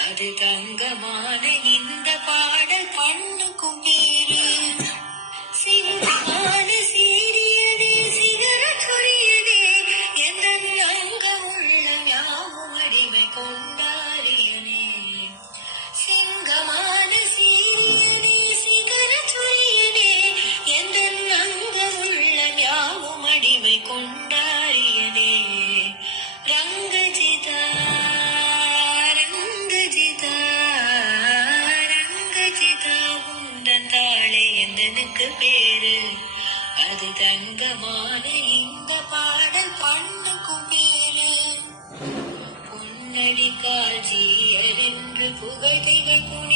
அது தங்கமான இந்த பாடல் பண்ணுக்கும் பேரு எனக்கு பேரு. அது தங்கமான இந்த பாடல் பண்ணுக்கும் பேரு. பொன்னடி காட்சியர் என்று புகழ்கைகள் புனி